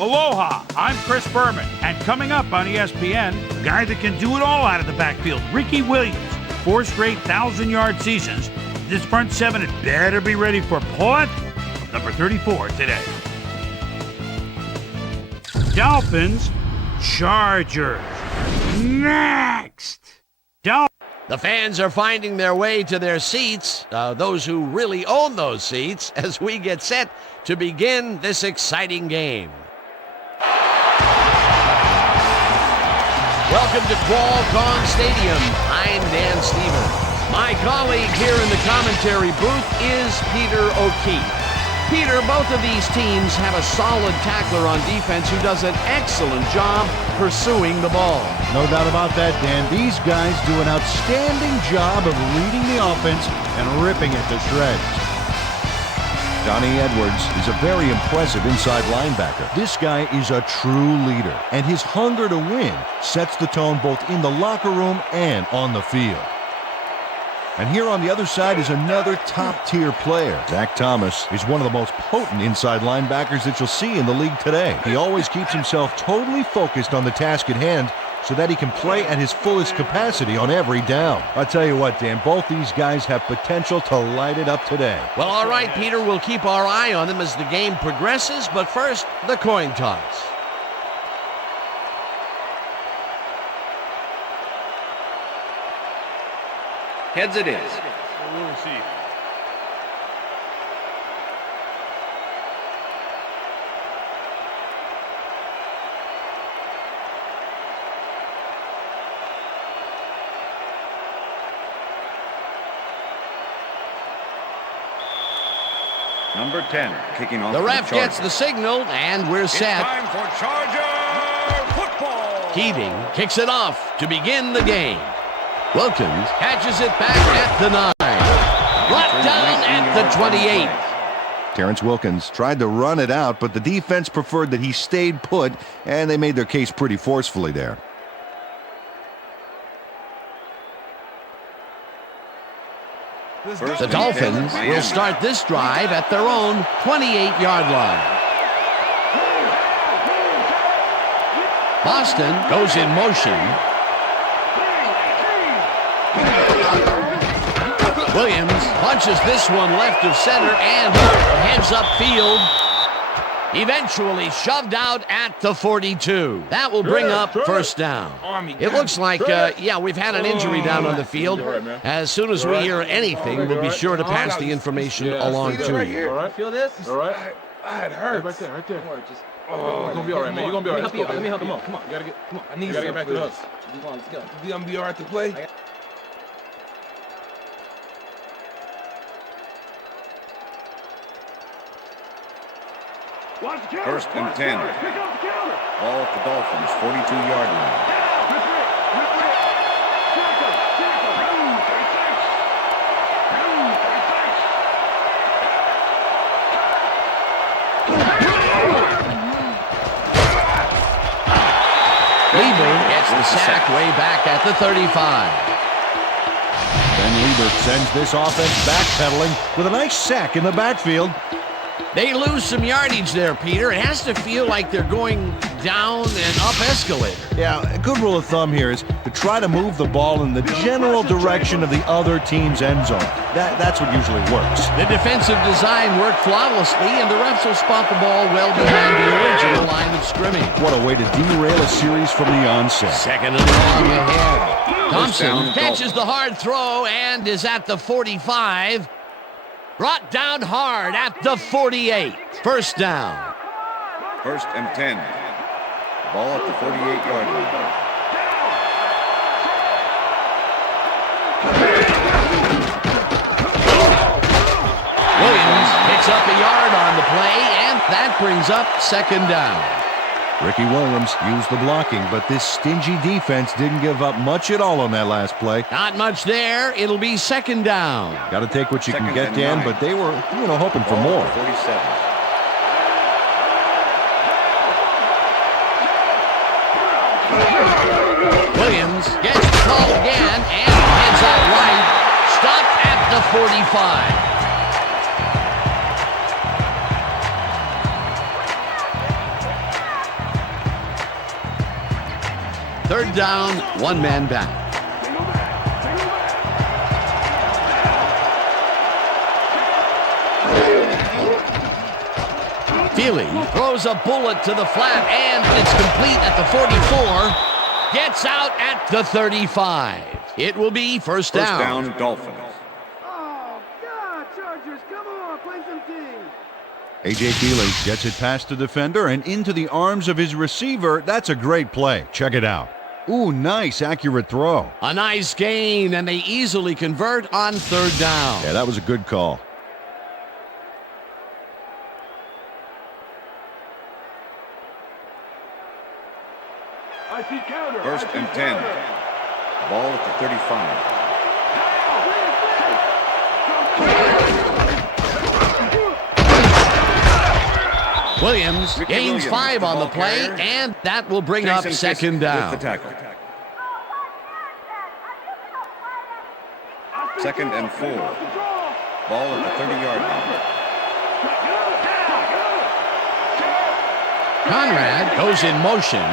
Aloha, I'm Chris Berman, and coming up on ESPN, a guy that can do it all out of the backfield, Ricky Williams. 4 straight 1,000-yard seasons. This front seven had better be ready for punt number 34 today. Dolphins, Chargers. Next. The fans are finding their way to their seats, those who really own those seats, as we get set to begin this exciting game. Welcome to Qualcomm Stadium. I'm Dan Stevens. My colleague here in the commentary booth is Peter O'Keefe. Peter, both of these teams have a solid tackler on defense who does an excellent job pursuing the ball. No doubt about that, Dan. These guys do an outstanding job of reading the offense and ripping it to shreds. Johnny Edwards is a very impressive inside linebacker. This guy is a true leader, and his hunger to win sets the tone both in the locker room and on the field. And here on the other side is another top-tier player. Zach Thomas He's one of the most potent inside linebackers that you'll see in the league today. He always keeps himself totally focused on the task at hand so that he can play at his fullest capacity on every down. I'll tell you what, Dan, both these guys have potential to light it up today. Well, all right, Peter, we'll keep our eye on them as the game progresses, but first, the coin toss. Heads it is. We'll see. Number 10, kicking off. The ref gets the signal, and we're set. It's time for Charger football. Keating kicks it off to begin the game. Wilkins catches it back at the 9. Brought down at the 28. Terrence Wilkins tried to run it out, but the defense preferred that he stayed put, and they made their case pretty forcefully there. The Dolphins will start this drive at their own 28-yard line. Boston goes in motion. Williams punches this one left of center and heads upfield. Eventually shoved out at the 42. That will bring up first down. It looks like, we've had an injury down on the field. As soon as we hear anything, we'll be sure to pass the information along to you. All right. Feel this? All right. It hurts. Right there. Don't worry. Just, you're gonna be all right, man. You're gonna be all right. Let me help you. Come on. You gotta get. Come on. I need you. Gotta get back to us. Come on. Let's go. You gonna be all right to play? First and 10. Ball at the Dolphins, 42-yard line. Lieber gets the sack way back at the 35. Ben Lieber sends this offense backpedaling with a nice sack in the backfield. They lose some yardage there, Peter. It has to feel like they're going down and up escalator. Yeah, a good rule of thumb here is to try to move the ball in the general direction of the other team's end zone. That's what usually works. The defensive design worked flawlessly, and the refs will spot the ball well behind the original line of scrimmage. What a way to derail a series from the onset. Second and long ahead. Thompson catches the hard throw and is at the 45. Brought down hard at the 48. First down. First and 10. Ball at the 48-yard line. Williams picks up a yard on the play, and that brings up second down. Ricky Williams used the blocking, but this stingy defense didn't give up much at all on that last play. Not much there. It'll be second down. Got to take what you can get, Dan, 9. but they were, hoping for more. 47. Williams gets the call again and heads out right. Stopped at the 45. Third down, one man back. Feely throws a bullet to the flat, and it's complete at the 44. Gets out at the 35. It will be first down. First down, Dolphins. Oh, God, Chargers, come on, play some team. A.J. Feely gets it past the defender and into the arms of his receiver. That's a great play. Check it out. Ooh, nice, accurate throw. A nice gain, and they easily convert on third down. Yeah, that was a good call. I see counter. First and 10. Ball at the 35. Williams gains 5 on the play, carrier. and that will bring up Jason second Fisk down. with the tackle. Second and 4. Ball at the 30-yard line. Conrad goes in motion.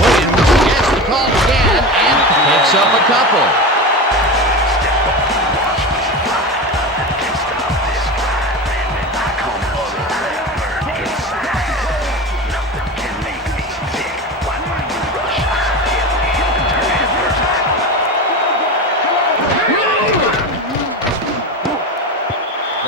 Williams gets the call again and picks up a couple.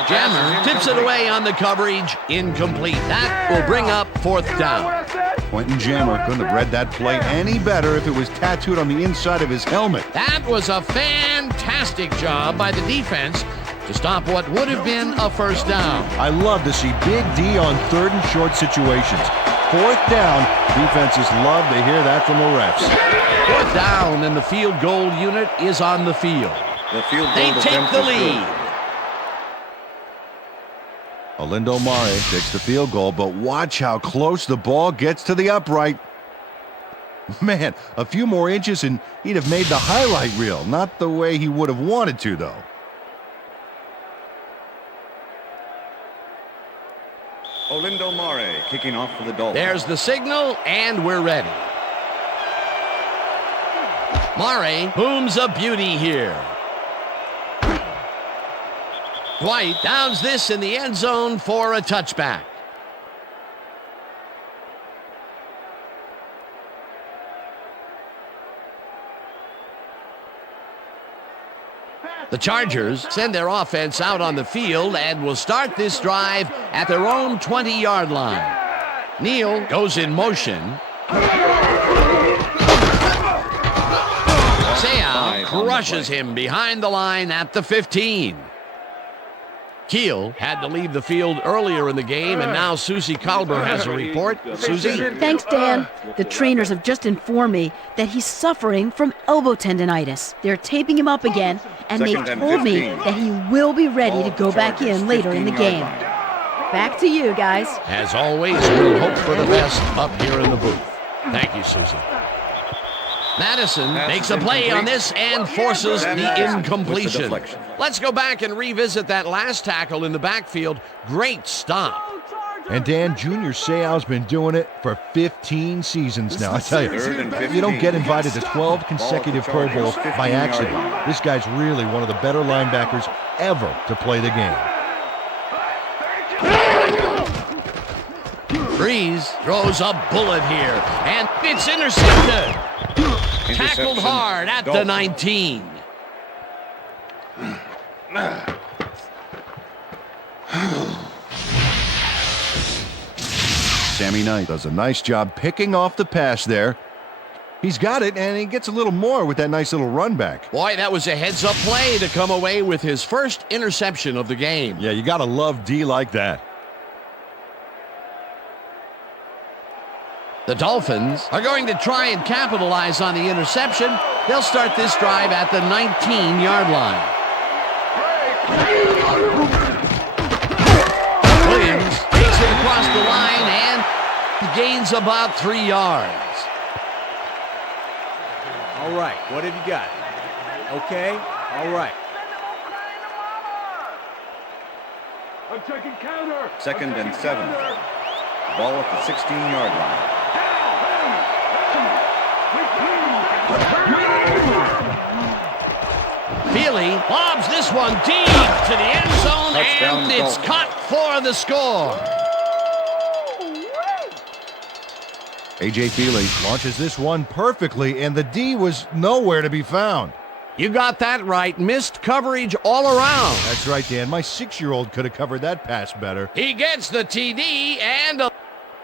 Jammer tips it away on the coverage. Incomplete. That will bring up fourth down. Quentin Jammer couldn't have read that play any better if it was tattooed on the inside of his helmet. That was a fantastic job by the defense to stop what would have been a first down. I love to see Big D on third and short situations. Fourth down, defenses love to hear that from the refs. Fourth down, and the field goal unit is on the field. The field goal They take attempt the is good. lead. Olindo Mare takes the field goal, but watch how close the ball gets to the upright. Man, a few more inches and he'd have made the highlight reel. Not the way he would have wanted to, though. Olindo Mare kicking off for the Dolphins. There's the signal, and we're ready. Mare booms a beauty here. Dwight downs this in the end zone for a touchback. The Chargers send their offense out on the field and will start this drive at their own 20-yard line. Neal goes in motion. Seau crushes him behind the line at the 15. Keel had to leave the field earlier in the game, and now Susie Kalber has a report. Susie? Thanks, Dan. The trainers have just informed me that he's suffering from elbow tendonitis. They're taping him up again, and they Second and told me 15. that he will be ready to go back in later in the 15-yard game. line. Back to you, guys. As always, we'll hope for the best up here in the booth. Thank you, Susie. Madison makes a play on this and forces the incompletion. Let's go back and revisit that last tackle in the backfield. Great stop. And Dan, Junior Seau's been doing it for 15 seasons now. I tell you, Third and 15. you don't get invited to 12 consecutive Pro Bowls by accident. This guy's really one of the better linebackers ever to play the game. Breeze throws a bullet here, and it's intercepted. Tackled hard at the 19. Sammy Knight does a nice job picking off the pass there. He's got it, and he gets a little more with that nice little run back. Boy, that was a heads-up play to come away with his first interception of the game. Yeah, you got to love D like that. The Dolphins are going to try and capitalize on the interception. They'll start this drive at the 19-yard line. Williams takes it across the line and gains about 3 yards. All right, what have you got? Okay, all right. I'm checking counter. Second and 7. Ball at the 16-yard line. Feely lobs this one deep to the end zone, Touchdown, and it's Dolphins. caught for the score. A.J. Feely launches this one perfectly, and the D was nowhere to be found. You got that right. Missed coverage all around. That's right, Dan. My 6-year-old could have covered that pass better. He gets the TD, and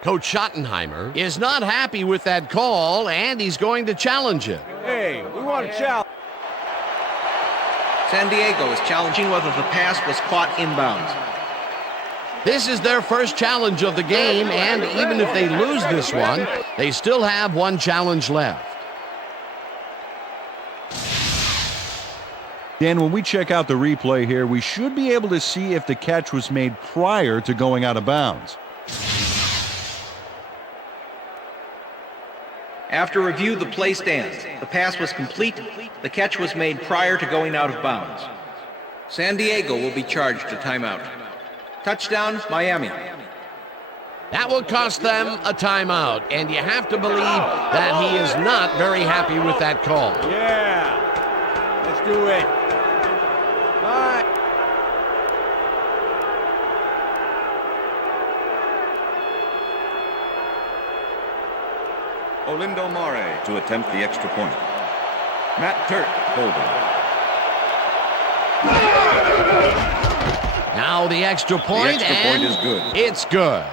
Coach Schottenheimer is not happy with that call, and he's going to challenge it. Hey, we want to challenge. San Diego is challenging whether the pass was caught inbounds. This is their first challenge of the game, and even if they lose this one, they still have one challenge left. Dan, when we check out the replay here, we should be able to see if the catch was made prior to going out of bounds. After review, the play stands. The pass was complete. The catch was made prior to going out of bounds. San Diego will be charged a timeout. Touchdown, Miami. That will cost them a timeout, and you have to believe that he is not very happy with that call. Yeah. Let's do it. All right. Olindo Mare to attempt the extra point. Matt Turk holding. Now the extra point, The extra point is good. It's good.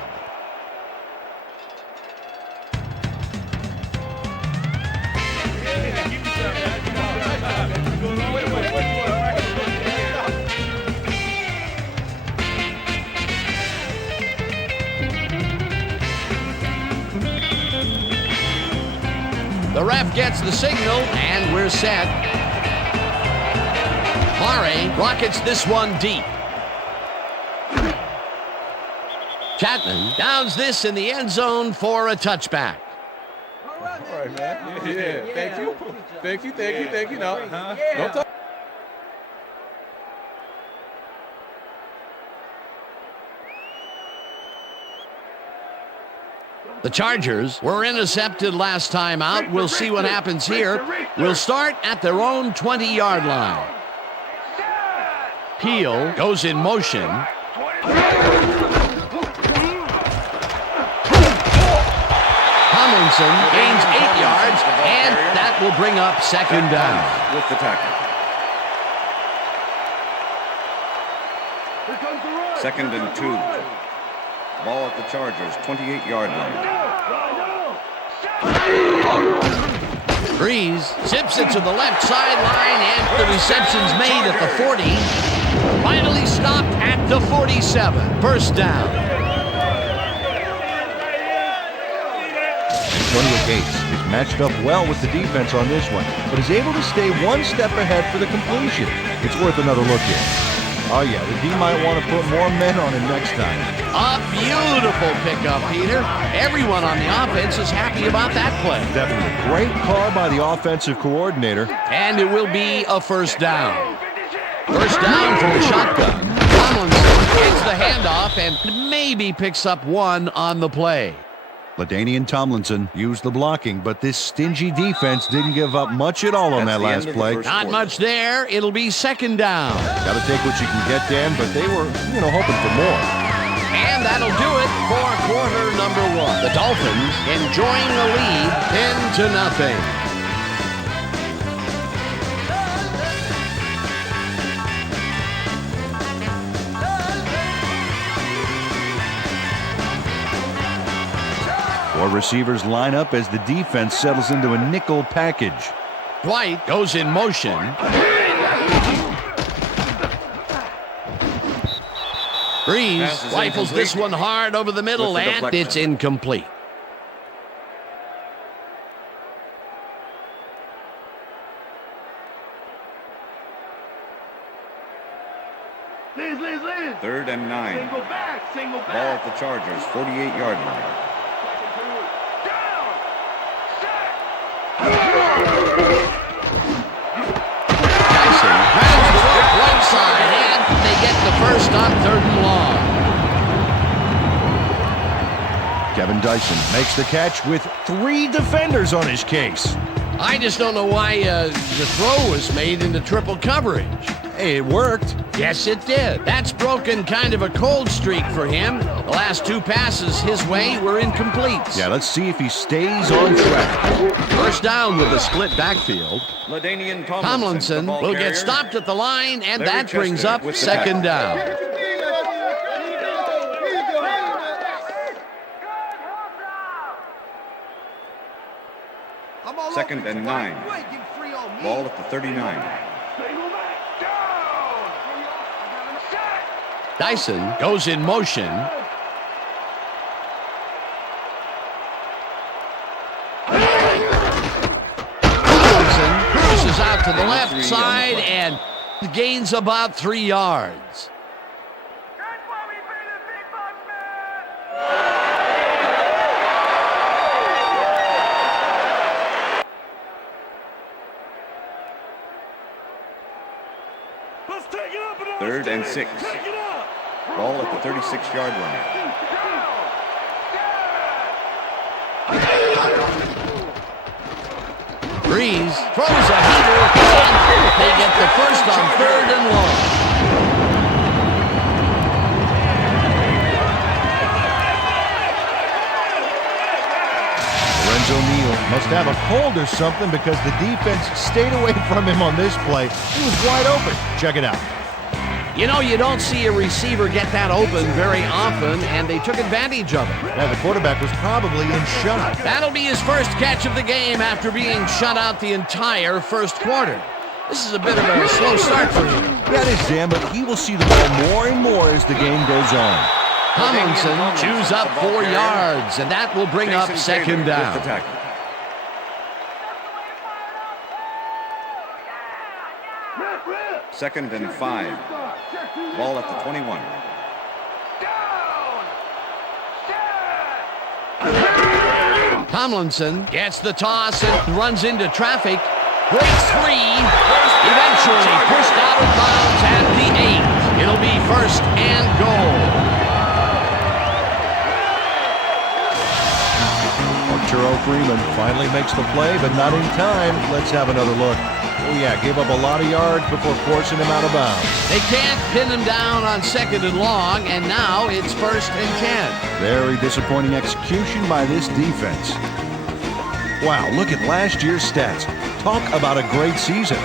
The ref gets the signal, and we're set. Mare rockets this one deep. Chapman downs this in the end zone for a touchback. All right, man. Yeah. Thank you. Thank you. No. Don't talk. The Chargers were intercepted last time out. We'll see what happens here. We'll start at their own 20-yard line. Peel goes in motion. Tomlinson gains 8 yards, and that will bring up second down. With the tackle. Second and 2. Ball at the Chargers' 28-yard line. Breeze zips it to the left sideline, and the reception's made at the 40. Finally stopped at the 47. First down. Antonio Gates is matched up well with the defense on this one, but is able to stay one step ahead for the completion. It's worth another look here. Oh yeah, the D might want to put more men on him next time. A beautiful pickup, Peter. Everyone on the offense is happy about that play. Definitely a great call by the offensive coordinator. And it will be a first down. First down from the shotgun. Tomlinson gets the handoff and maybe picks up one on the play. LaDainian Tomlinson used the blocking, but this stingy defense didn't give up much at all on that last play. Not much there. It'll be second down. Got to take what you can get, Dan, but they were, hoping for more. And that'll do it for quarter number 1. The Dolphins enjoying the lead 10-0. Four receivers line up as the defense settles into a nickel package. Dwight goes in motion. Breeze rifles this one hard over the middle, and it's incomplete. Third and 9. Single back. Ball at the Chargers' 48-yard line. Dyson rounds the right side, and they get the first on 3rd and long. Kevin Dyson makes the catch with 3 defenders on his case. I just don't know why the throw was made into triple coverage. Hey, it worked. Yes, it did. That's broken kind of a cold streak for him. The last 2 passes his way were incomplete. Yeah, let's see if he stays on track. First down with a split backfield. LaDainian Tomlinson will get stopped at the line, and Larry that brings Chester up with the second tackle. down. Second and 9. Ball at the 39. Dyson goes in motion. Tomlinson cruises out to the left side and gains about 3 yards. Third and 6. Ball at the 36-yard line. Breeze throws a heater, and they get the first on 3rd and long. Lorenzo Neal must have a cold or something because the defense stayed away from him on this play. He was wide open. Check it out. You know, you don't see a receiver get that open very often, and they took advantage of it. Yeah, the quarterback was probably in shock. That'll be his first catch of the game after being shut out the entire first quarter. This is a bit of a slow start for him. Yeah, it is, Dan, but he will see the ball more and more as the game goes on. Tomlinson chews up 4 yards, and that will bring up second down. Second and 5. Ball at the 21. Tomlinson gets the toss and runs into traffic. Breaks free. Eventually pushed out of bounds at the 8. It'll be first and goal. Arturo Freeman finally makes the play, but not in time. Let's have another look. Oh, yeah, gave up a lot of yards before forcing him out of bounds. They can't pin him down on 2nd and long, and now it's 1st and 10. Very disappointing execution by this defense. Wow, look at last year's stats. Talk about a great season.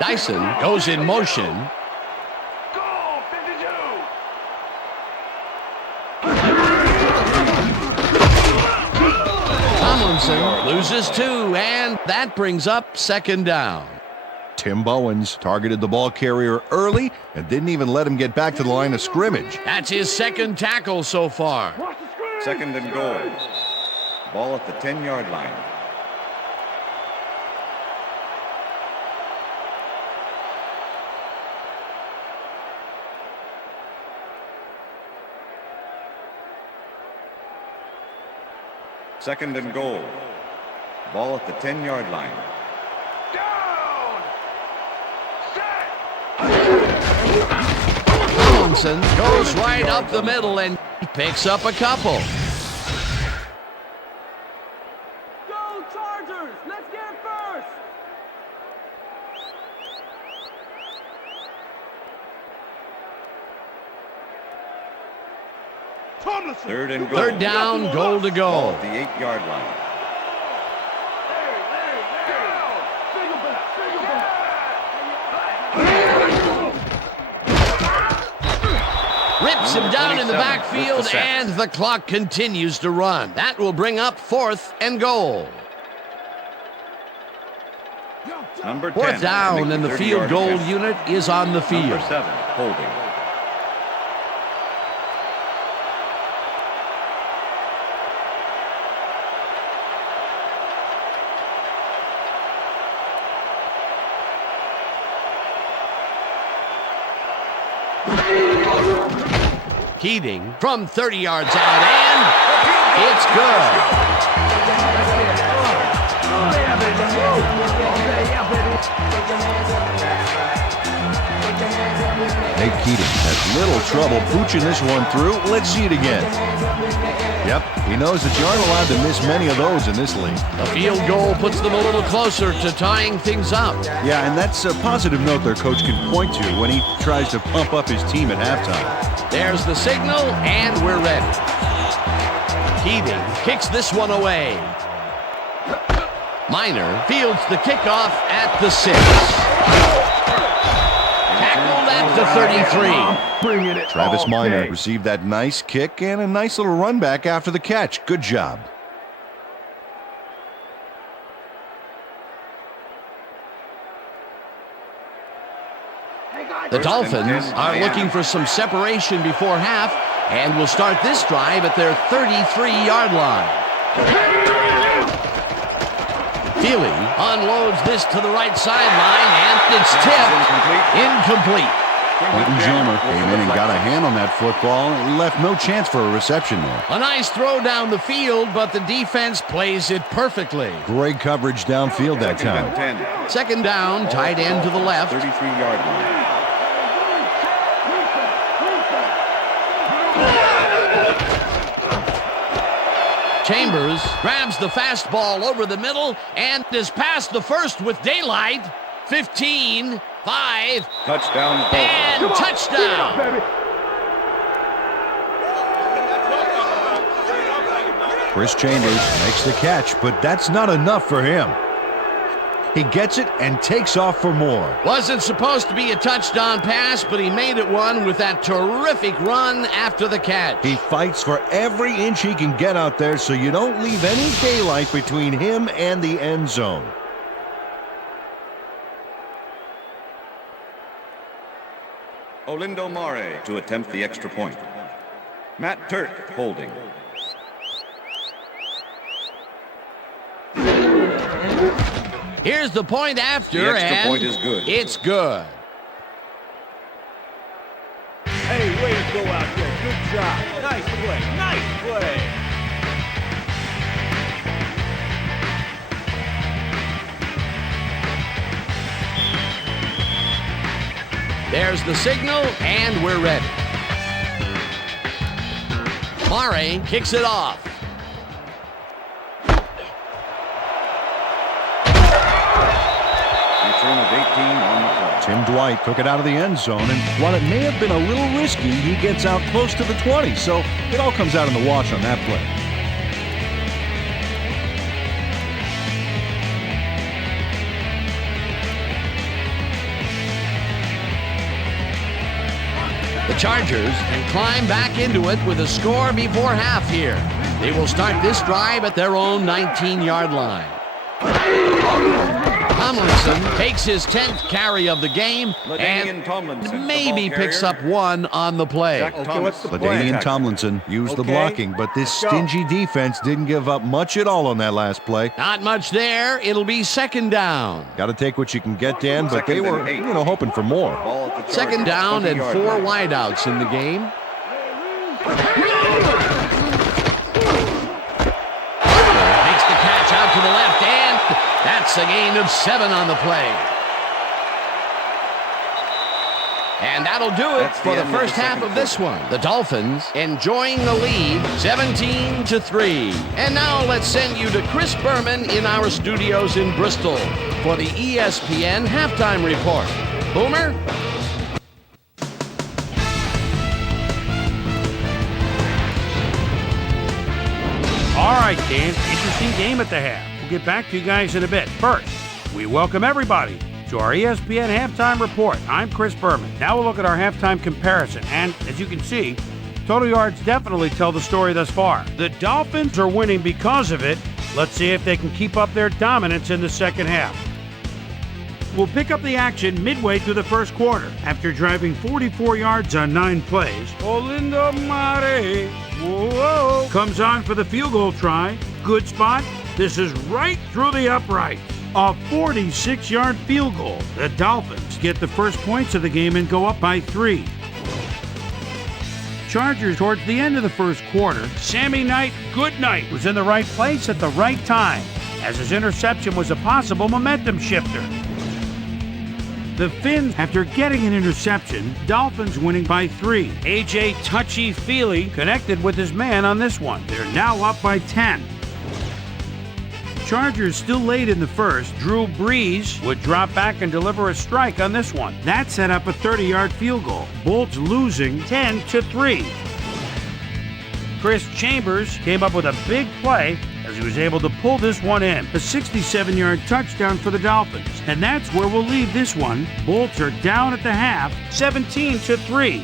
Dyson goes in motion. Tomlinson loses 2, and that brings up second down. Tim Bowens targeted the ball carrier early and didn't even let him get back to the line of scrimmage. That's his second tackle so far. Second and goal. Ball at the 10-yard line. Second and goal. Ball at the 10-yard line. Tomlinson goes right up the middle and picks up a couple. Go Chargers! Let's get first! Third and goal. Third down, goal to Ball go. at the 8-yard line. Rips him down in the 27 backfield, with the sack. and the clock continues to run. That will bring up 4th and goal. Number 10. 4th down, and the field 30-yard goal catch. unit is on the field. Number 7, holding. Keating from 30 yards out, and it's good. Nate Keating has little trouble pooching this one through. Let's see it again. Yep, he knows that you aren't allowed to miss many of those in this league. The field goal puts them a little closer to tying things up. Yeah, and that's a positive note their coach can point to when he tries to pump up his team at halftime. There's the signal, and we're ready. Keating kicks this one away. Minor fields the kickoff at the 6. Tackled at the 33. Bringing it. Travis Minor received that nice kick and a nice little run back after the catch. Good job. The Dolphins are looking for some separation before half and will start this drive at their 33-yard line. Feely unloads this to the right sideline, and it's tipped. Incomplete. Quentin Jomer came in and got a hand on that football and left no chance for a reception there. A nice throw down the field, but the defense plays it perfectly. Great coverage downfield that time. 10. Second down, tight end to the left. 33-yard line. Chambers grabs the fastball over the middle and is past the first with daylight. 15, 5, Touchdown. and touchdown. Chris Chambers makes the catch, but that's not enough for him. He gets it and takes off for more. Wasn't supposed to be a touchdown pass, but he made it one with that terrific run after the catch. He fights for every inch he can get out there so you don't leave any daylight between him and the end zone. Olindo Mare to attempt the extra point. Matt Turk holding. Here's the point after, The extra and point is good. It's good. Hey, way to go out there. Good job. Nice play. Nice play. There's the signal, and we're ready. Mare kicks it off. Return of 18 on the play. Tim Dwight took it out of the end zone, and while it may have been a little risky, he gets out close to the 20, so it all comes out in the wash on that play. The Chargers can climb back into it with a score before half here. They will start this drive at their own 19-yard line. Tomlinson takes his 10th carry of the game and maybe picks up one on the play. Okay, what's the play? LaDainian Tomlinson used the blocking, but this stingy defense didn't give up much at all on that last play. Not much there. It'll be second down. Got to take what you can get, Dan, but they were, hoping for more. Ball at the Second down and 4 wideouts in the game. Makes the catch out to the left, and that's a gain of 7 on the play. And that'll do it for the first half of this one. The Dolphins enjoying the lead, 17-3. And now let's send you to Chris Berman in our studios in Bristol for the ESPN halftime report. Boomer? All right, Dan, interesting game at the half. We'll get back to you guys in a bit. First, we welcome everybody to our ESPN halftime report. I'm Chris Berman. Now we'll look at our halftime comparison. And as you can see, total yards definitely tell the story thus far. The Dolphins are winning because of it. Let's see if they can keep up their dominance in the second half. We'll pick up the action midway through the first quarter. After driving 44 yards on 9 plays, Olindo Mare comes on for the field goal try. Good spot. This is right through the uprights. A 46-yard field goal. The Dolphins get the first points of the game and go up by 3. Chargers towards the end of the first quarter. Sammy Knight, good night, was in the right place at the right time, as his interception was a possible momentum shifter. The Fins, after getting an interception, Dolphins winning by 3. A.J. Touchy-Feely connected with his man on this one. They're now up by 10. Chargers still late in the first. Drew Brees would drop back and deliver a strike on this one. That set up a 30-yard field goal. Bolts losing 10-3. Chris Chambers came up with a big play as he was able to pull this one in. A 67-yard touchdown for the Dolphins. And that's where we'll leave this one. Bolts are down at the half, 17-3.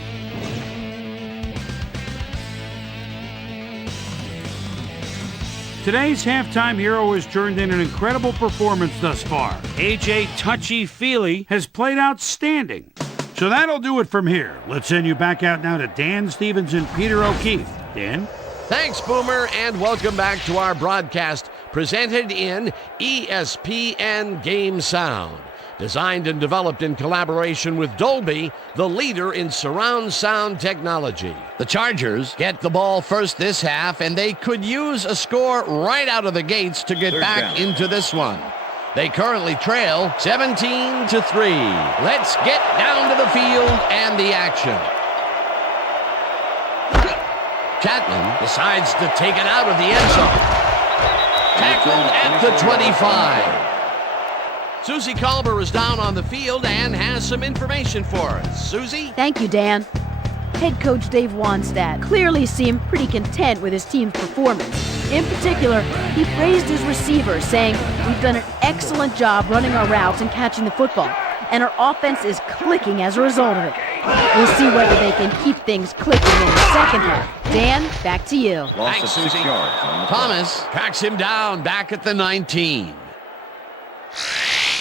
Today's halftime hero has turned in an incredible performance thus far. A.J. Touchy-Feely has played outstanding. So that'll do it from here. Let's send you back out now to Dan Stevens and Peter O'Keefe. Dan? Thanks, Boomer, and welcome back to our broadcast presented in ESPN Game Sound. Designed and developed in collaboration with Dolby, the leader in surround sound technology. The Chargers get the ball first this half, and they could use a score right out of the gates to get back into this one. They currently trail 17-3. Let's get down to the field and the action. Chapman decides to take it out of the end zone. Tackled at the 25. Susie Culver is down on the field and has some information for us. Susie? Thank you, Dan. Head coach Dave Wanstadt clearly seemed pretty content with his team's performance. In particular, he praised his receivers, saying, "We've done an excellent job running our routes and catching the football, and our offense is clicking as a result of it." We'll see whether they can keep things clicking in the second half. Dan, back to you. Thanks, Susie. Thomas tracks him down back at the 19.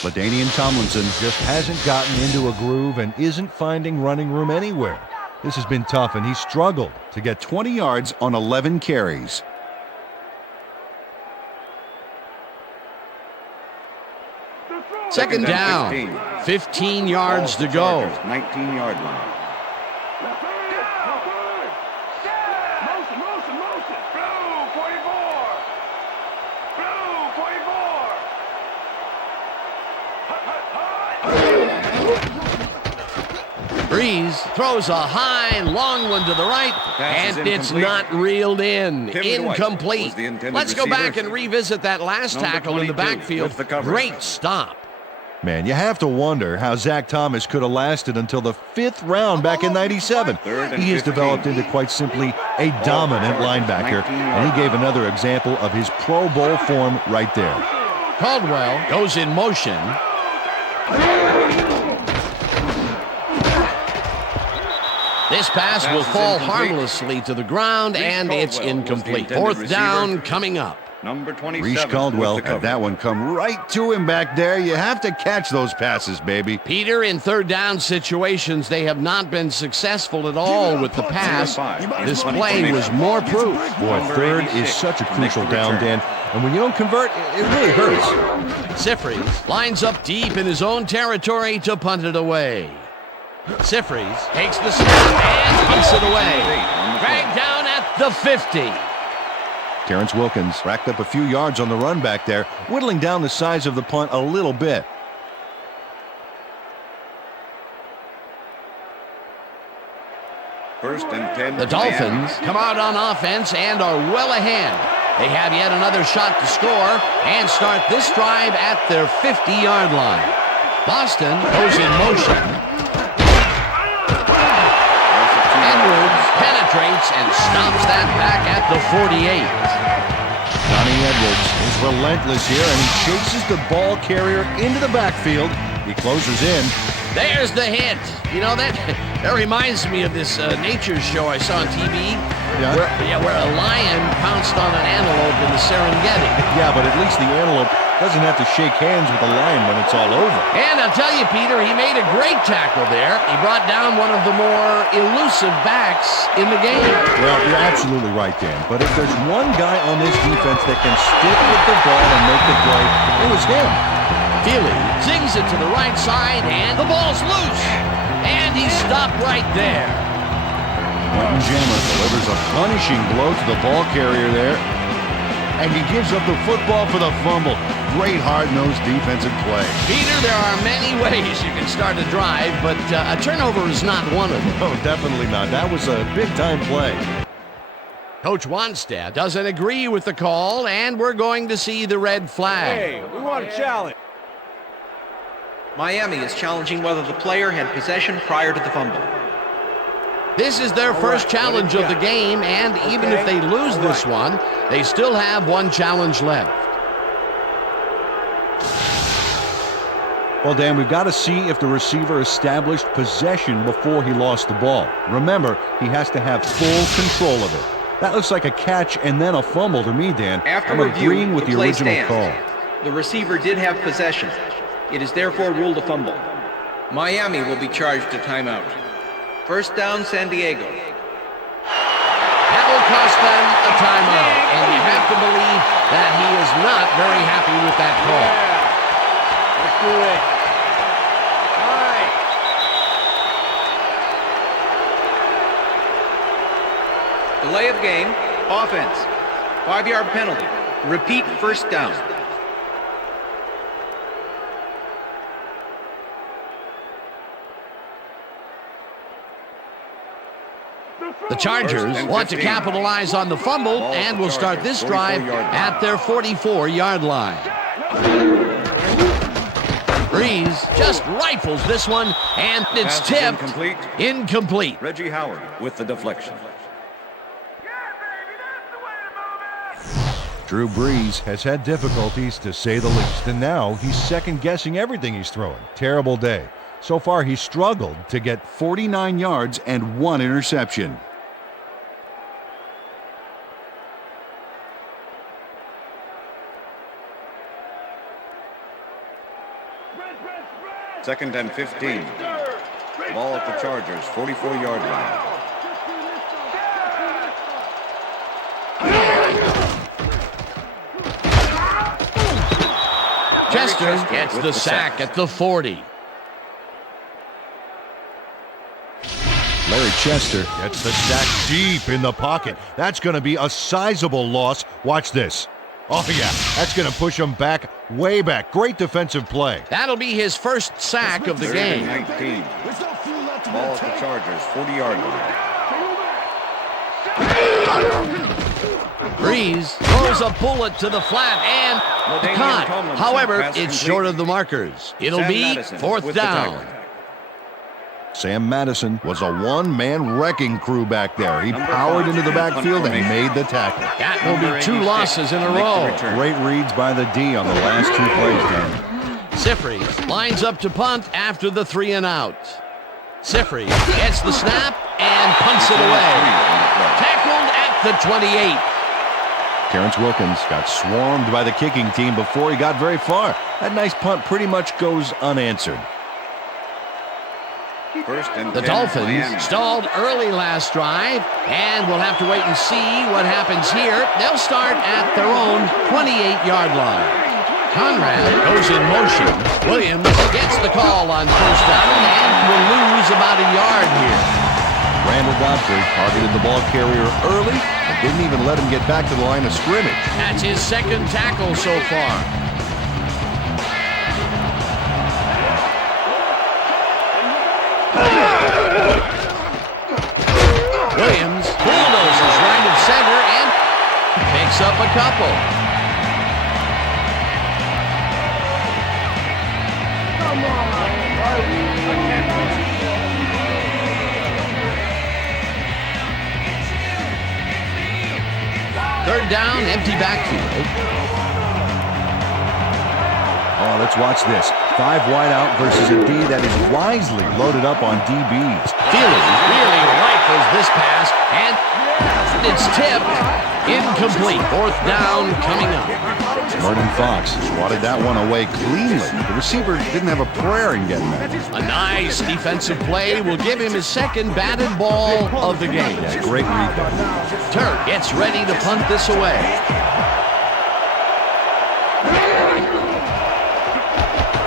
LaDainian Tomlinson just hasn't gotten into a groove and isn't finding running room anywhere. This has been tough, and he's struggled To get 20 yards on 11 carries. Second down, 15 yards to go. 19-yard line. Breeze throws a high, long one to the right, and it's not reeled in. Incomplete. Let's go back and revisit that last tackle in the backfield. Great stop. Man, you have to wonder how Zach Thomas could have lasted until the 5th round back in '97. He has developed into quite simply a dominant linebacker, and he gave another example of his Pro Bowl form right there. Caldwell goes in motion. This pass will fall harmlessly to the ground, and it's incomplete. 4th down coming up. Number 27. Reese Caldwell had that one come right to him back there. You have to catch those passes, baby. Peter, in 3rd down situations, they have not been successful at all with the pass. This play was more proof. Boy, 3rd is such a crucial down, Dan. And when you don't convert, it really hurts. Sifries lines up deep in his own territory to punt it away. Sifries takes the snap and punts it away. Dragged down at the 50. Terrence Wilkins racked up a few yards on the run back there, whittling down the size of the punt a little bit. First and 10. The Dolphins come out on offense and are well ahead. They have yet another shot to score and start this drive at their 50-yard line. Boston goes in motion. Edwards penetrates and stops that back at the 48. Johnny Edwards is relentless here, and he chases the ball carrier into the backfield. He closes in. There's the hit. You know, that reminds me of this nature show I saw on TV. Where a lion pounced on an antelope in the Serengeti. Yeah, but at least the antelope doesn't have to shake hands with the lion when it's all over. And I'll tell you, Peter, he made a great tackle there. He brought down one of the more elusive backs in the game. Well, you're absolutely right, Dan. But if there's one guy on this defense that can stick with the ball and make the play, it was him. Feely zings it to the right side, and the ball's loose. And he stopped right there. Quentin Jammer delivers a punishing blow to the ball carrier there. and he gives up the football for the fumble. Great hard-nosed defensive play. Peter, there are many ways you can start a drive, but a turnover is not one of them. No, definitely not. That was a big-time play. Coach Wannstedt doesn't agree with the call, and we're going to see the red flag. Hey, we want a challenge. Miami is challenging whether the player had possession prior to the fumble. This is their first challenge of the game, and even if they lose this one, they still have one challenge left. Well, Dan, we've got to see if the receiver established possession before he lost the ball. Remember, he has to have full control of it. That looks like a catch and then a fumble to me, Dan. After I'm review, agreeing with the play original stands. call. The receiver did have possession. It is therefore ruled a fumble. Miami will be charged a timeout. First down, San Diego. That will cost them a timeout, and you have to believe that he is not very happy with that call. Let's do it. All right. Delay of game, offense. 5-yard penalty. Repeat first down. The Chargers want to capitalize on the fumble and will start this drive at their 44-yard line. Breeze just rifles this one, and it's tipped. Incomplete. Reggie Howard with the deflection. Drew Brees has had difficulties, to say the least, and now he's second-guessing everything he's throwing. Terrible day. So far, he's struggled to get 49 yards and 1 interception. Second and 15. Ball at the Chargers' 44-yard line. Chester gets the sack at the 40. Larry Chester gets the sack deep in the pocket. That's going to be a sizable loss. Watch this. Oh, yeah, that's going to push him back, way back. Great defensive play. That'll be his first sack of the game. 19. Ball at the Chargers' 40-yard line. Breeze throws a bullet to the flat and caught. However, it's short of the markers. It'll be fourth down. Sam Madison was a one-man wrecking crew back there. He powered into the backfield and he made the tackle. That will be 2 losses in a row. Great reads by the D on the last 2 plays, Dan. Sifri lines up to punt after the 3 and out. Sifri gets the snap and punts it away. Tackled at the 28. Terrence Wilkins got swarmed by the kicking team before he got very far. That nice punt pretty much goes unanswered. The Dolphins stalled early last drive, and we'll have to wait and see what happens here. They'll start at their own 28-yard line. Conrad goes in motion. Williams gets the call on first down and will lose about a yard here. Randall Godfrey targeted the ball carrier early and didn't even let him get back to the line of scrimmage. That's his second tackle so far. Williams bulldozes right of center and picks up a couple. Third down, empty backfield. Oh, let's watch this. 5 wide out versus a D that is wisely loaded up on DBs. Feely really rifles this pass, and it's tipped. Incomplete. Fourth down coming up. Vernon Fox swatted that one away cleanly. The receiver didn't have a prayer in getting that. A nice defensive play will give him his second batted ball of the game. Yeah, great read there. Turk gets ready to punt this away.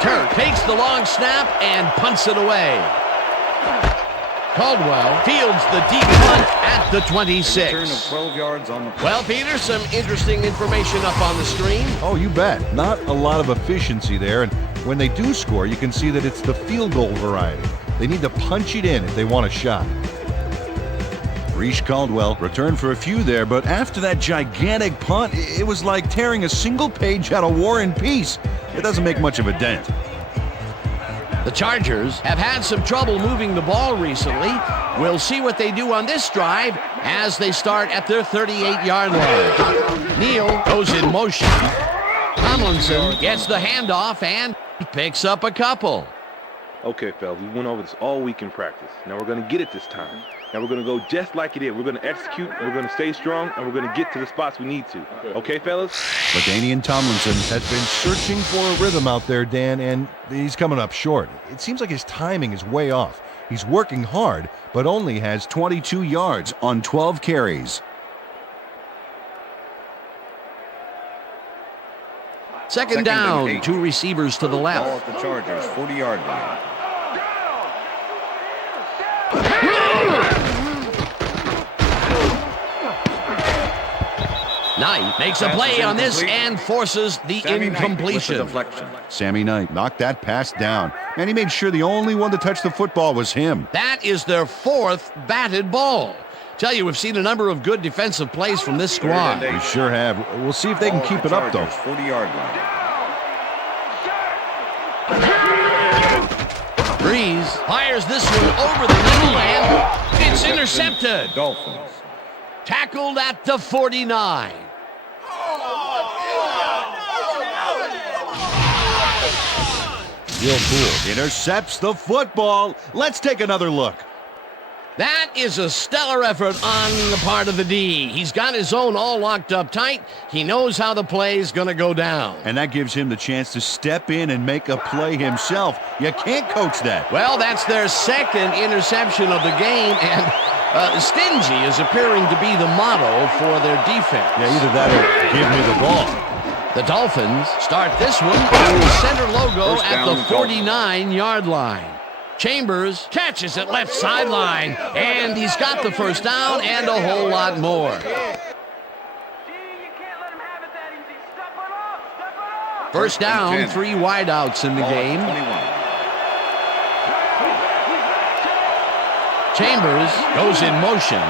Turk takes the long snap and punts it away. Caldwell fields the deep punt at the 26. Return of 12 yards on the play. Well, Peter, some interesting information up on the screen. Oh, you bet. Not a lot of efficiency there, and when they do score, you can see that it's the field goal variety. They need to punch it in if they want a shot. Reese Caldwell returned for a few there, but after that gigantic punt, it was like tearing a single page out of War and Peace. It doesn't make much of a dent. The Chargers have had some trouble moving the ball recently. We'll see what they do on this drive as they start at their 38-yard line. Neal goes in motion. Tomlinson gets the handoff and picks up a couple. Okay, fellas, we went over this all week in practice. Now we're going to get it this time. Now we're going to go just like it is. We're going to execute, we're going to stay strong, and we're going to get to the spots we need to. Okay, fellas? LaDainian Tomlinson has been searching for a rhythm out there, Dan, and he's coming up short. It seems like his timing is way off. He's working hard, but only has 22 yards on 12 carries. Second down, 2 receivers to the Ball left. at the Chargers, 40-yard line. Knight makes a play on this and forces the Sammy Knight with the incompletion. deflection. Sammy Knight knocked that pass down, and he made sure the only one to touch the football was him. That is their 4th batted ball. Tell you, we've seen a number of good defensive plays from this squad. We sure have. We'll see if they can Ball at keep the it up, though. Chargers, 40-yard line. Breeze fires this one over the middle and it's intercepted. Dolphins. Tackled at the 49. Real cool. Intercepts the football. Let's take another look. That is a stellar effort on the part of the D. He's got his zone all locked up tight. He knows how the play's going to go down. And that gives him the chance to step in and make a play himself. You can't coach that. Well, that's their 2nd interception of the game, and stingy is appearing to be the motto for their defense. Yeah, either that or give me the ball. The Dolphins start this one with the center logo First at the down, 49-yard line. Chambers catches it left sideline, and he's got the first down and a whole lot more. First down, 3 wideouts in the game. 21. Chambers goes in motion.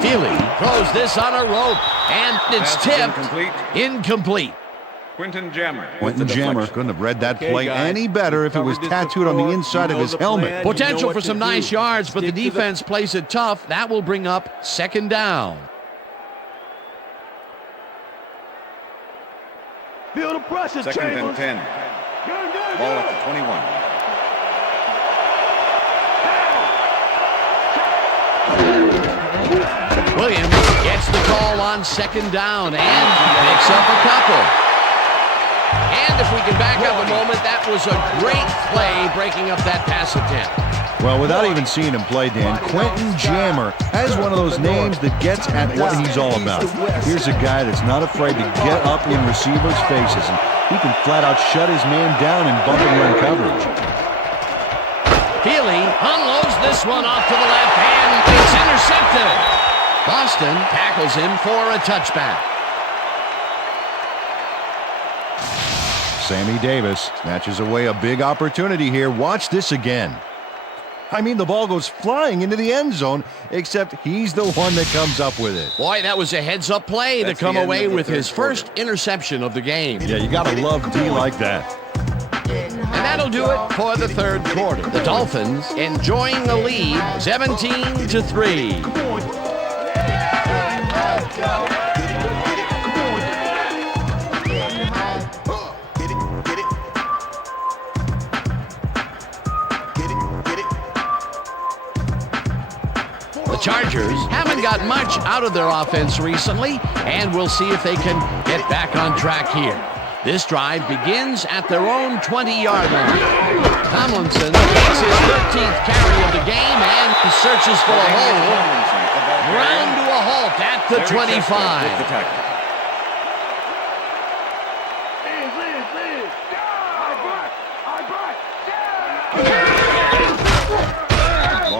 Feely throws this on a rope, and it's Pass is tipped. Incomplete. Quentin Jammer. Quentin Jammer couldn't have read that play guys. any better if it was tattooed on the inside of his helmet. Potential for some nice yards, but the defense plays it tough. That will bring up 2nd down. Feel the pressure, 2nd and 10. Ball at the 21. Williams gets the call on 2nd down and picks up a couple. And if we can back up a moment, that was a great play breaking up that pass attempt. Well, without even seeing him play, Dan, Quentin Jammer has one of those names that gets at what he's all about. Here's a guy that's not afraid to get up in receivers' faces, and he can flat out shut his man down in bump and run coverage. Feely unloads this one off to the left, and it's intercepted. Boston tackles him for a touchback. Sammy Davis snatches away a big opportunity here. Watch this again. I mean, the ball goes flying into the end zone, except he's the one that comes up with it. Boy, that was a heads-up play to come away with his first interception of the game. Yeah, you got to love D like that. And that'll do it for the 3rd quarter. The Dolphins enjoying the lead, 17-3. The Chargers haven't got much out of their offense recently, and we'll see if they can get back on track here. This drive begins at their own 20-yard line. Tomlinson takes his 13th carry of the game and searches for a hole. Ground to a halt at the 25.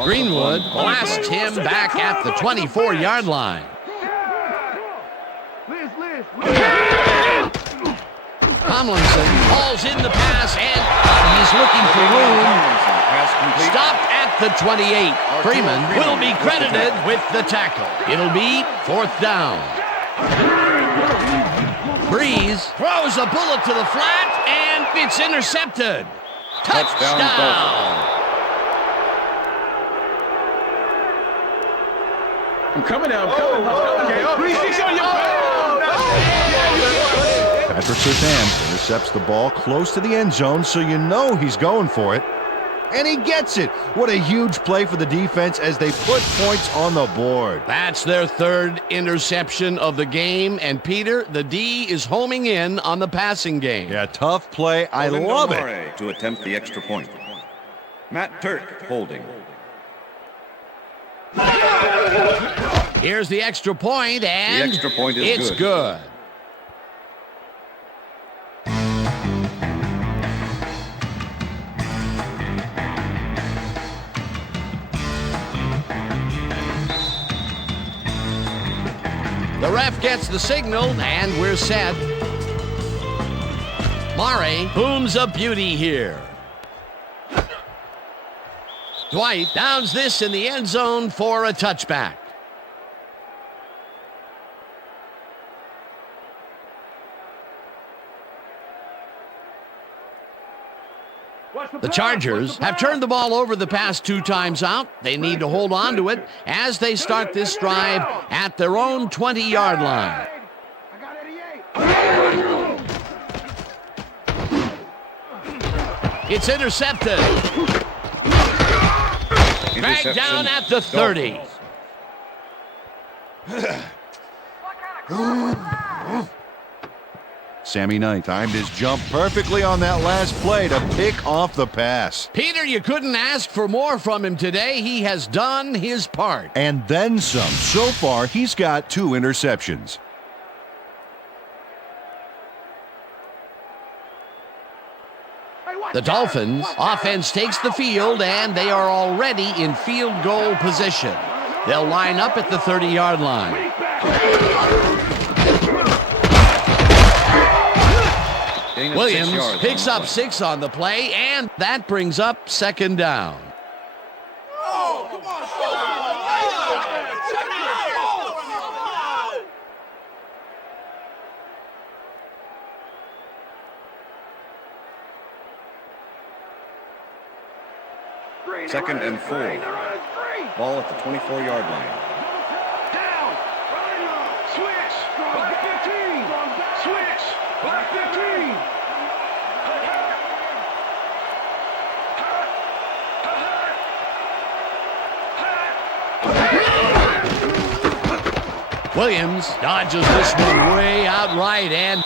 Greenwood blasts him back at the 24-yard line. Tomlinson hauls in the pass, and he's looking for room. Stopped at the 28. Freeman will be credited with the tackle. It'll be 4th down. Breeze throws a bullet to the flat, and it's intercepted. Touchdown! I'm coming now. I'm coming. Patrick Surtain intercepts the ball close to the end zone, so you know he's going for it. And he gets it. What a huge play for the defense as they put points on the board. That's their 3rd interception of the game. And Peter, the D is homing in on the passing game. Yeah, tough play. I love it. To attempt the extra point. Matt Turk holding. Here's the extra point, and the extra point is good. The ref gets the signal, and we're set. Murray booms a beauty here. Dwight downs this in the end zone for a touchback. The Chargers have turned the ball over the past 2 times out. They need to hold on to it as they start this drive at their own 20-yard line. It's intercepted. Back down at the 30. Sammy Knight timed his jump perfectly on that last play to pick off the pass. Peter, you couldn't ask for more from him today. He has done his part. And then some. So far, he's got 2 interceptions. The Dolphins offense takes the field, and they are already in field goal position. They'll line up at the 30-yard line. Williams picks up 6 on the play, and that brings up 2nd down. Oh, come on, Second and 4. Ball at the 24-yard line. Down. Switch. Back 15. Switch. Back 15. Williams dodges this one way out right and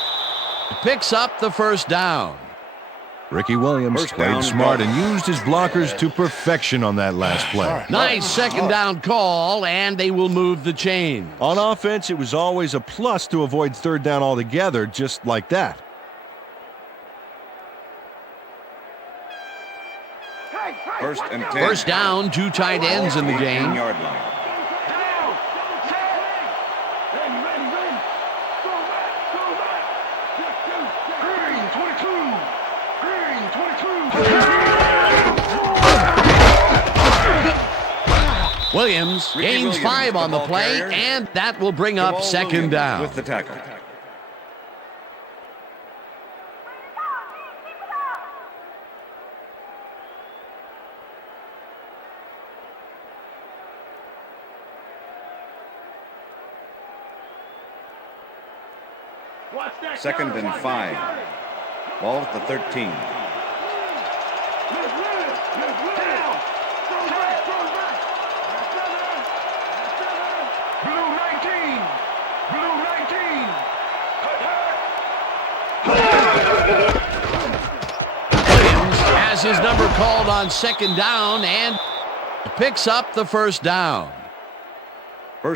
picks up the 1st down. Ricky Williams played smart and used his blockers to perfection on that last play. Nice 2nd down call, and they will move the chain. On offense, it was always a plus to avoid 3rd down altogether, just like that. First and 10. 1st down, 2 tight ends in the game. Yard line. Williams gains 5 on the play, and that will bring up 2nd down. With the tackle. Second and 5. Ball at the 13. Williams has his number called on 2nd down and picks up the 1st down.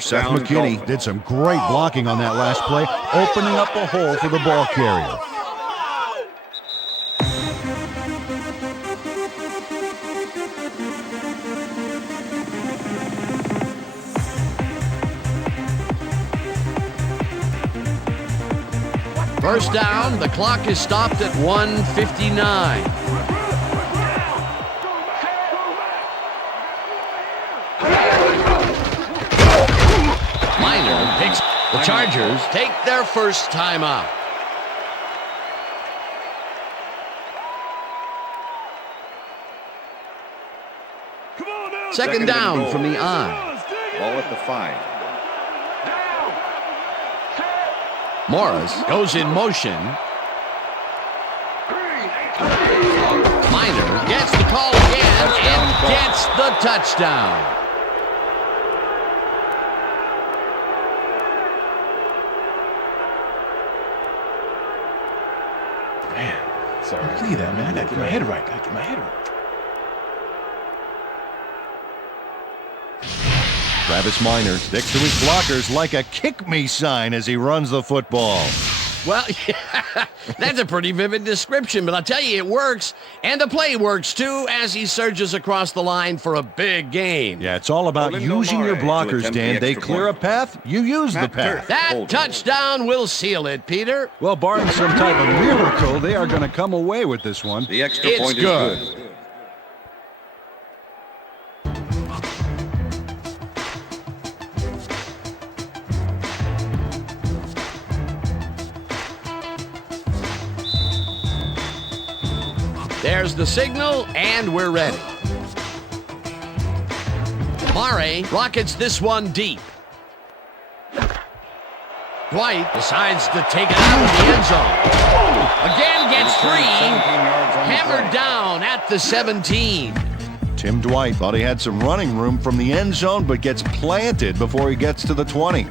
Seth McKinney did some great blocking on that last play, opening up a hole for the ball carrier. First down, the clock is stopped at 1:59. Minor picks. The Chargers take their first timeout. Second down from the I. Ball at the 5. Morris goes in motion. Minor gets the call again and gets the touchdown. Man, sorry. Look at that, man. I gotta get my head right. Travis Minor sticks to his blockers like a kick me sign as he runs the football. Well, yeah, that's a pretty vivid description, but I'll tell you, it works. And the play works, too, as he surges across the line for a big gain. Yeah, it's all about using your blockers, Dan. They clear a path, you use the path. That touchdown will seal it, Peter. Well, barring some type of miracle, they are going to come away with this one. The extra point is good. There's the signal, and we're ready. Mare rockets this one deep. Dwight decides to take it out of the end zone. Again gets free. Hammered down at the 17. Tim Dwight thought he had some running room from the end zone, but gets planted before he gets to the 20.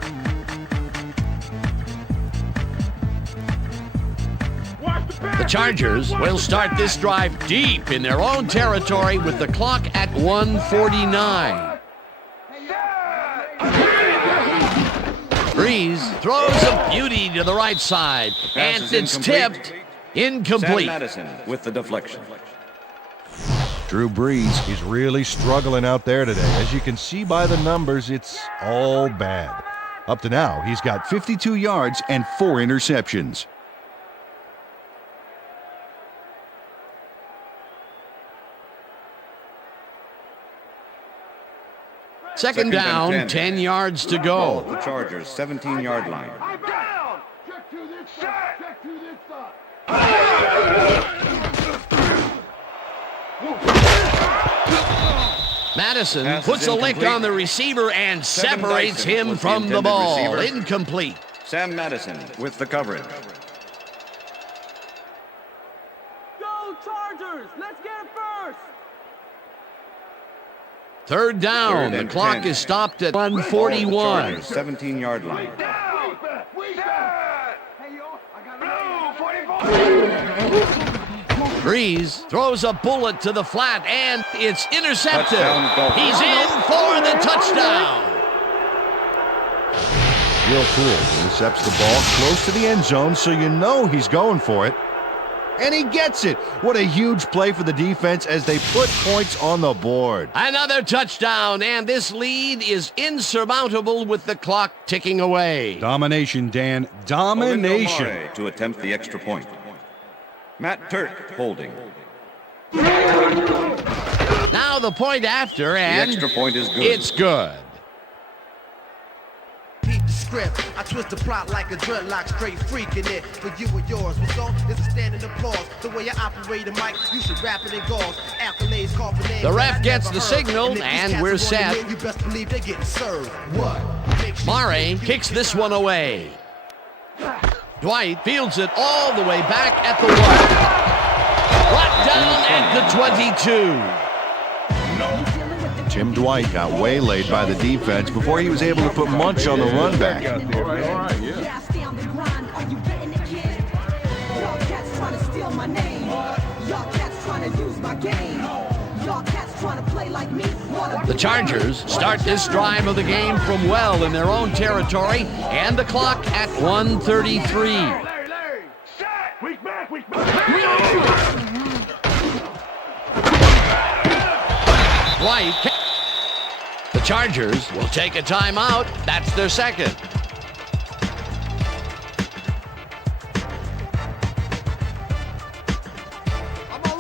The Chargers will start this drive deep in their own territory with the clock at 1:49. Breeze throws a beauty to the right side, and it's tipped incomplete. Sam Madison with the deflection. Drew Brees is really struggling out there today. As you can see by the numbers, it's all bad. Up to now, he's got 52 yards and 4 interceptions. Second down, 10 yards to go. The Chargers, 17-yard line. Madison puts a lick on the receiver and separates him from the ball. Incomplete. Sam Madison with the coverage. Go Chargers! Let's get it first! Third down. The clock is stopped at 1:41. 17-yard line. Breeze throws a bullet to the flat, and it's intercepted. He's in for the touchdown. Real cool. Intercepts the ball close to the end zone, so you know he's going for it. And he gets it. What a huge play for the defense as they put points on the board. Another touchdown, and this lead is insurmountable with the clock ticking away. Domination, Dan. Domination. To attempt the extra point. Matt Turk holding. Now the point after, and the extra point is good. It's good. I twist the plot like a dreadlock, straight freaking it for you and yours. What's on is a standing applause. The way I operate a mic, you should rap it in gauze. Accolades, call for names. The ref gets the signal, and we're set. You best believe they're getting served. What? Mare kicks this one away. Dwight fields it all the way back at the 1. Brought down at the 22. Tim Dwight got waylaid by the defense before he was able to put Munch on the run back. All right, yeah. The Chargers start this drive of the game from well in their own territory, and the clock at 1:33. Dwight. The Chargers will take a timeout. That's their second.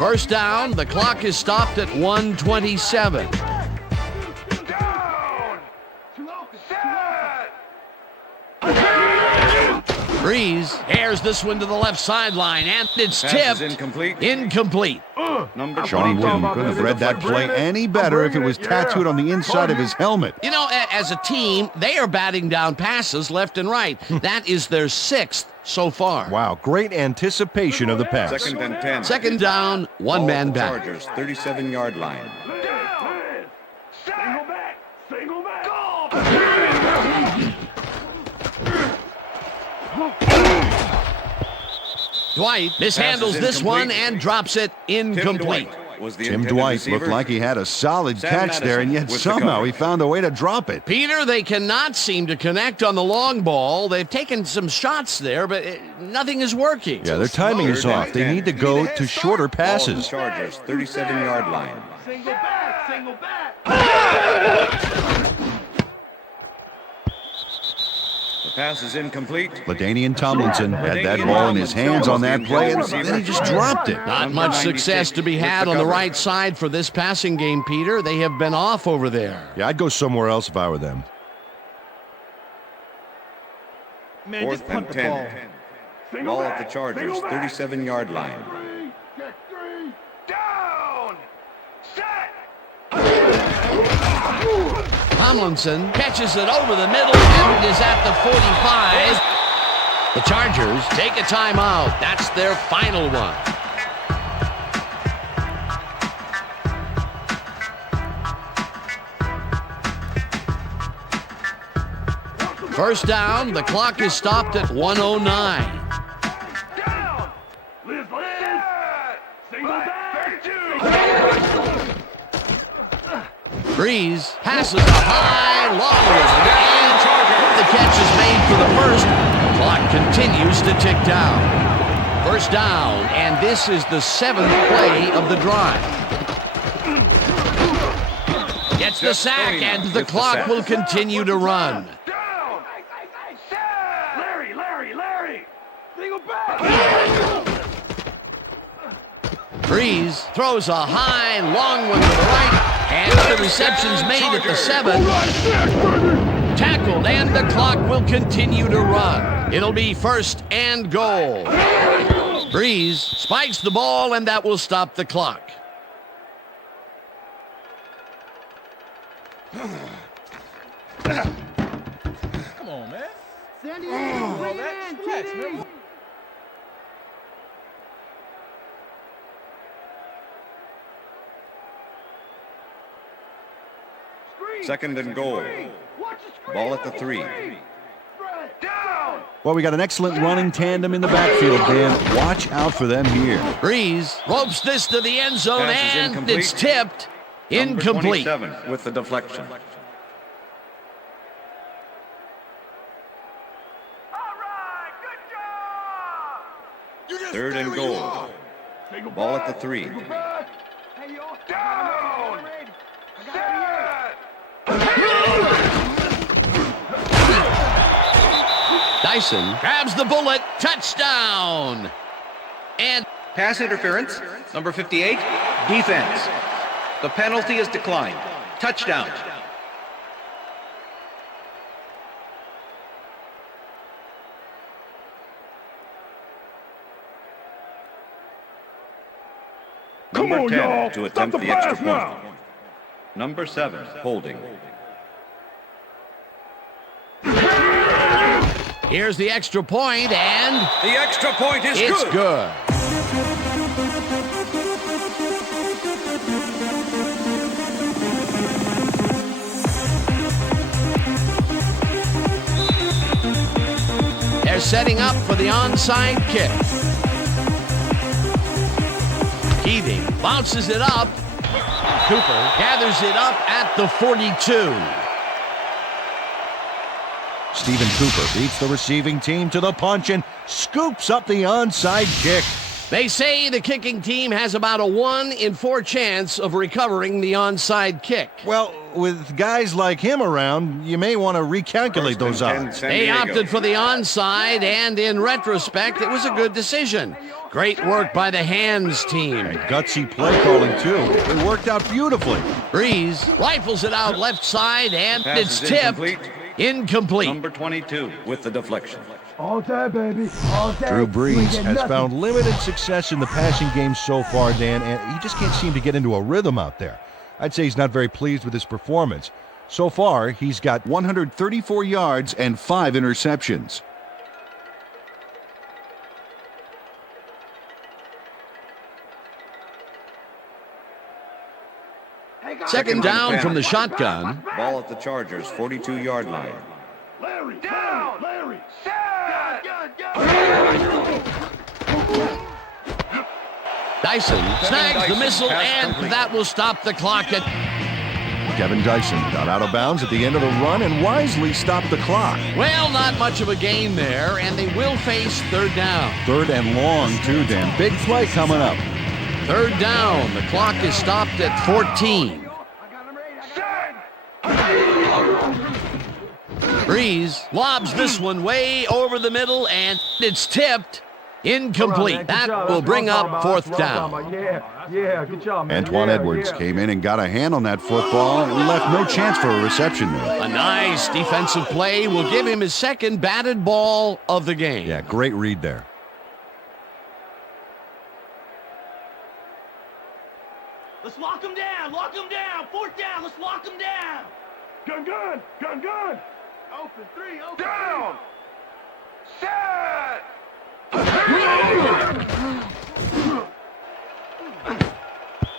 First down, the clock is stopped at 1:27. Breeze airs this one to the left sideline, and it's tipped. Incomplete. Sean Wooden couldn't have read that play any better if it was tattooed on the inside of his helmet. You know, as a team, they are batting down passes left and right. That is their 6th so far. Wow, great anticipation of the pass. 2nd and 10. Second down, one man back. Chargers, 37-yard line. Single back. Single back. Dwight mishandles this one and drops it incomplete. Tim Dwight looked like he had a solid catch there, and yet somehow he found a way to drop it. Peter, they cannot seem to connect on the long ball. They've taken some shots there, but nothing is working. Yeah, their timing is off. They need to go to shorter passes. Chargers, 37-yard line. Single back. Single back. The pass is incomplete. LaDainian Tomlinson had that ball in his hands on that play, and then he just dropped it. Not much success to be had on the right side for this passing game, Peter. They have been off over there. Yeah, I'd go somewhere else if I were them. Man, 4th and 10. Ball at the Chargers, 37-yard line. Down. Set. Tomlinson catches it over the middle and is at the 45. The Chargers take a timeout. That's their final one. First down, the clock is stopped at 1:09. Down. Liz. Single back. Breeze passes a high, long one, and the catch is made for the first. The clock continues to tick down. First down, and this is the 7th play of the drive. Gets the sack, and the clock will continue to run. Down. Larry. Single back. Breeze throws a high, long one to the right. And the reception's made at the 7. Tackled, and the clock will continue to run. It'll be 1st and goal. Breeze spikes the ball, and that will stop the clock. Come on, man. San Diego, bring it in. Relax, man. Second and goal. Ball at the 3. Down. Well, we got an excellent running tandem in the backfield, Dan. Watch out for them here. Breeze ropes this to the end zone, Pass is and incomplete. it's tipped. Number Incomplete. 27 with the deflection. All right. Good job. 3rd and goal. Ball at the 3. Down. Set. Dyson grabs the bullet. Touchdown. And Pass interference, number 58, defense. The penalty is declined. Touchdown. Number 10 to attempt the extra point. Number 7, holding. here's the extra point, and the extra point is it's good. They're setting up for the onside kick. Keating bounces it up. Cooper gathers it up at the 42. Stephen Cooper beats the receiving team to the punch and scoops up the onside kick. They say the kicking team has about a 1 in 4 chance of recovering the onside kick. Well, with guys like him around, you may want to recalculate those odds. They opted for the onside, and in retrospect, it was a good decision. Great work by the hands team. And gutsy play calling, too. It worked out beautifully. Breeze rifles it out left side, and Pass it's is tipped. Incomplete. Number 22 with the deflection. All day, baby. All day. Drew Brees You ain't get has nothing. found limited success in the passing game so far, Dan, and he just can't seem to get into a rhythm out there. I'd say he's not very pleased with his performance. So far, he's got 134 yards and 5 interceptions. Second down from the shotgun. Ball at the Chargers' 42-yard line. Larry, down. Larry, set. Dyson snags the missile, and that will stop the clock at... Kevin Dyson got out of bounds at the end of the run and wisely stopped the clock. Well, not much of a gain there, and they will face third down. Third and long, too, Dan. Big play coming up. Third down. The clock is stopped at 14. Breeze lobs this one way over the middle, and it's tipped. Incomplete. That will bring up fourth down. Yeah, good job, man. Antoine Edwards came in and got a hand on that football and left no chance for a reception there. A nice defensive play will give him his second batted ball of the game. Yeah, great read there. Let's lock him down. Lock him down. Fourth down. Let's lock him down. Gun. Open three. Down. Set.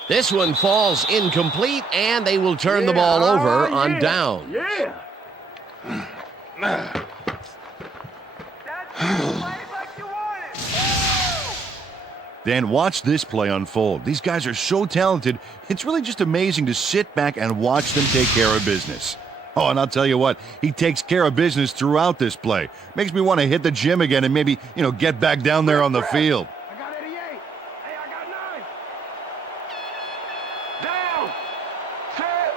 This one falls incomplete, and they will turn the ball over on down. Yeah. Dan, watch this play unfold. These guys are so talented, it's really just amazing to sit back and watch them take care of business. Oh, and I'll tell you what, he takes care of business throughout this play. Makes me want to hit the gym again and maybe, get back down there on the field. I got 88. Hey, I got 9. Down. Set.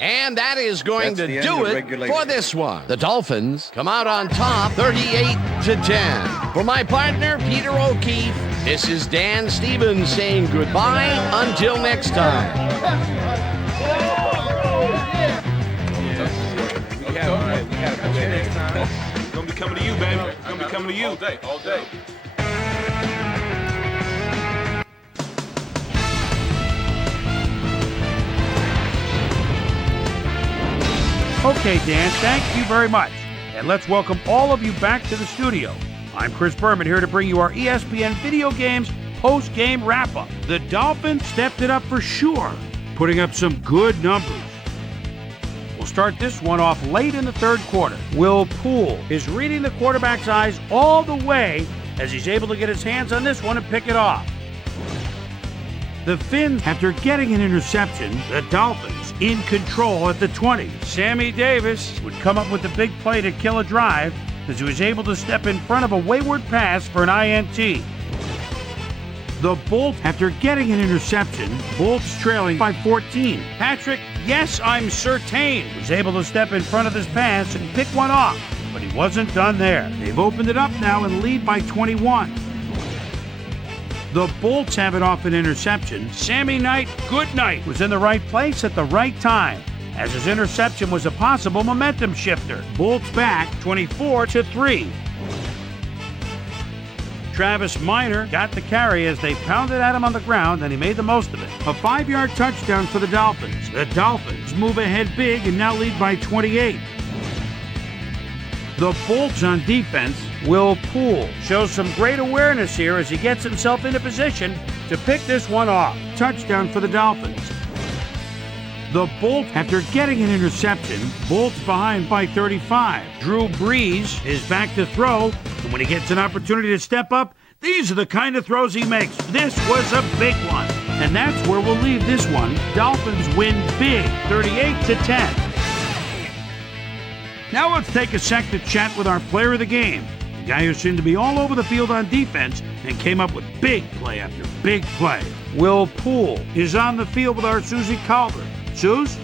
And that is going That's to the do end of it regulation. for this one. The Dolphins come out on top 38-10. For my partner, Peter O'Keefe, this is Dan Stevens saying goodbye until next time. We had a next time. It's gonna be coming to you, baby. It's gonna be coming to you. All day. Okay, Dan, thank you very much. And let's welcome all of you back to the studio. I'm Chris Berman here to bring you our ESPN Video Games post-game wrap-up. The Dolphins stepped it up for sure, putting up some good numbers. We'll start this one off late in the third quarter. Will Poole is reading the quarterback's eyes all the way as he's able to get his hands on this one and pick it off. The Finns, after getting an interception, the Dolphins in control at the 20. Sammy Davis would come up with the big play to kill a drive as he was able to step in front of a wayward pass for an INT. The Bolts, after getting an interception, Bolts trailing by 14. Patrick, yes, I'm certain, was able to step in front of this pass and pick one off, but he wasn't done there. They've opened it up now and lead by 21. The Bolts have it off an interception. Sammy Knight, good night, was in the right place at the right time, as his interception was a possible momentum shifter. Bolts back 24-3. Travis Minor got the carry as they pounded at him on the ground, and he made the most of it. A 5-yard touchdown for the Dolphins. The Dolphins move ahead big and now lead by 28. The Bolts on defense, Will Poole shows some great awareness here as he gets himself into position to pick this one off. Touchdown for the Dolphins. The Bolts, after getting an interception, Bolts behind by 35. Drew Brees is back to throw, and when he gets an opportunity to step up, these are the kind of throws he makes. This was a big one, and that's where we'll leave this one. Dolphins win big, 38-10. Now let's take a sec to chat with our player of the game, the guy who seemed to be all over the field on defense and came up with big play after big play. Will Poole is on the field with our Susie Calder. Suze?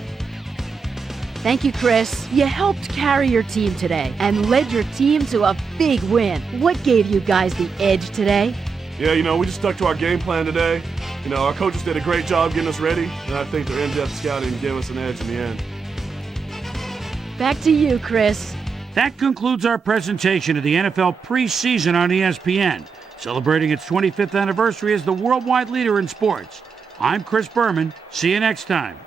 Thank you, Chris. You helped carry your team today and led your team to a big win. What gave you guys the edge today? Yeah, we just stuck to our game plan today. Our coaches did a great job getting us ready, and I think their in-depth scouting gave us an edge in the end. Back to you, Chris. That concludes our presentation of the NFL preseason on ESPN, celebrating its 25th anniversary as the worldwide leader in sports. I'm Chris Berman. See you next time.